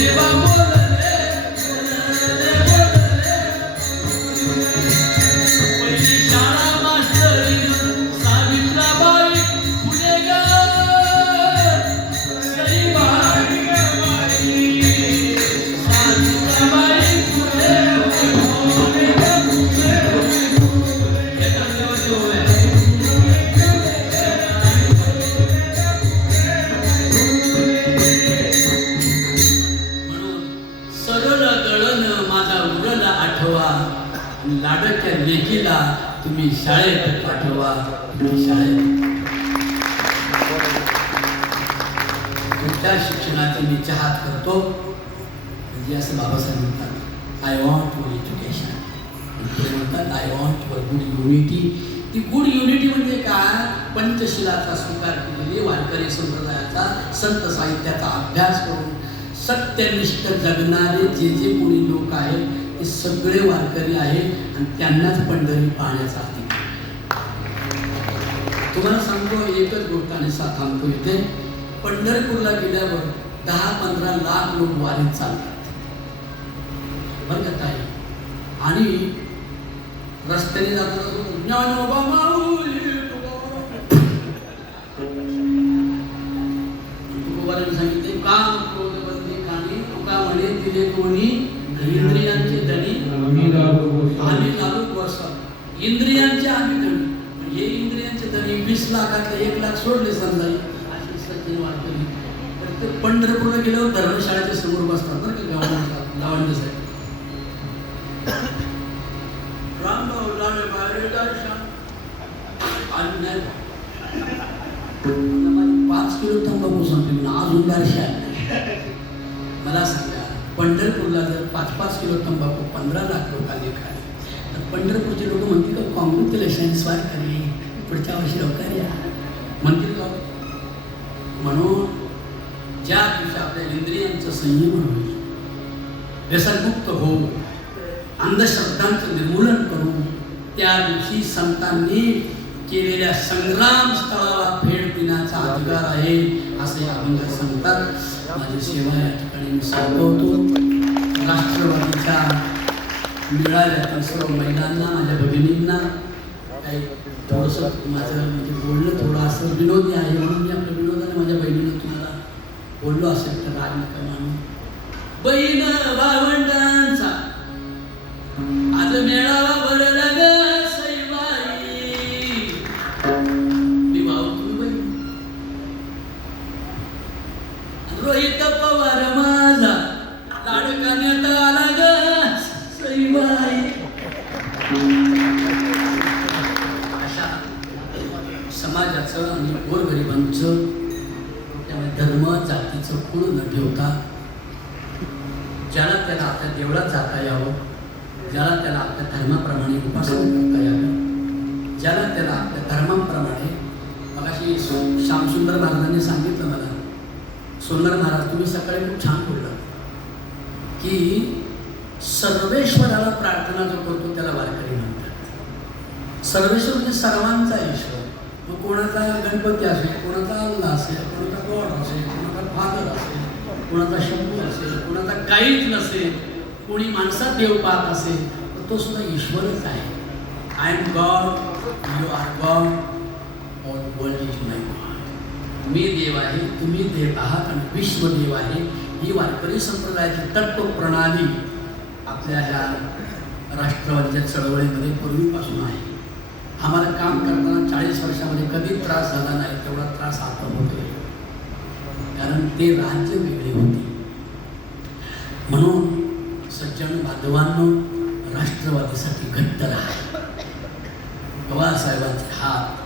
देवा आठवा लाडक्या लेखीला तुम्ही शाळेत पाठवा. तुम्ही शाळेत. त्या शिक्षणाची मी चाहत करतो. म्हणजे असं बाबासाहेब म्हणतात आय वॉन्ट युअर एज्युकेशन म्हणतात I want your good unity ती गुड युनिटी म्हणजे काय? पंचशिलाचा स्वीकार केलेली वारकरी संप्रदायाचा संत साहित्याचा अभ्यास करून सत्यनिष्ठ जगणारे जे जे कोणी लोक आहेत हे सगळे वारकरी आहेत आणि त्यांनाच पंढरी पाहण्याचा अधिकार तुम्हाला सांगतो एकच गोष्ट आणि सा थांबतो इथे पंढरपूरला गेल्यावर दहा पंधरा लाख लोक वारीत चालतात. बरं का ताई? आणि रस्त्याने जाताना ज्ञानोबा माऊली तुकोबाने सांगितले का कानी तुका म्हणे तिथे कोणी इंद्रियांचे धनी आम्ही लालू वर्ष इंद्रियांचे आम्ही धनी हे इंद्रियांचे धनी वीस लाखातले एक लाख सोडले समजा अशी सज्जन वाटली तर ते पंढरपूरला गेल्यावर धर्मशाळेच्या समोर बसतात बरं का गावाला गावांडे साहेब पाच किलो तंबाखू सांगते अजून बारशे मला सांगा पंढरपूरला जर पाच पाच किलो तंबाखू पंधरा लाख लोकांनी खाली तर पंढरपूरचे लोक म्हणतील का कॉंग्रेचुलेशन स्वार करी पुढच्या वर्षी लवकर या. म्हणतील का म्हणून ज्या दिवशी आपल्या इंद्रियांचं संयम होईल व्यसनमुक्त होऊ अंधश्रद्धांचं निर्मूलन करू त्या दिवशी संतांनी केलेल्या संग्राम स्थळाला भेट देण्याचा अधिकार आहे असे अभंग सांगतात. माझी सेवा या ठिकाणी मी संपवतो राष्ट्रवादीच्या सर्व महिलांना माझ्या भगिनींना. काही थोडंसं माझं म्हणजे बोलणं थोडं असं विनोदी आहे म्हणून मी आपल्या विनोदाने माझ्या बहिणीला तुम्हाला बोललो असेल तर राग नका मानून बहीण भावंडांचा. आज मेळावा जातीचं न ठेवता ज्याला त्याला आपल्या देवळात जाता यावं ज्याला त्याला आपल्या धर्माप्रमाणे उपासना करता यावं ज्याला त्याला आपल्या धर्माप्रमाणे मगाशी श्यामसुंदर महाराजांनी सांगितलं मला सुंदर महाराज तुम्ही सकाळी खूप छान बोलला की सर्वेश्वराला प्रार्थना जो करतो त्याला वारकरी म्हणतात. सर्वेश्वर म्हणजे सर्वांचा ईश्वर. मग कोणाचा गणपती असेल कोणाचा अल्ला असेल कोणाचा गॉड असेल कोणाचा असेल कोणाचा शंभू असेल कोणाचा काहीच नसेल कोणी माणसात देव पाहत असेल तर तो सुद्धा ईश्वरच आहे. I am God you are God all world is my God मी देव आहे तुम्ही देव आहात आणि विश्व देव आहे. ही वारकरी संप्रदायाची तत्व प्रणाली आपल्या ह्या राष्ट्रवादीच्या चळवळीमध्ये पूर्वीपासून आहे. आम्हाला काम करताना चाळीस वर्षामध्ये कधी त्रास झाला नाही तेवढा त्रास आता होतोय. कारण ते राज्य वेगळे होते. म्हणून सज्जन बांधवांनो राष्ट्रवादीसाठी घट्ट राहा. पवार साहेबांचे हात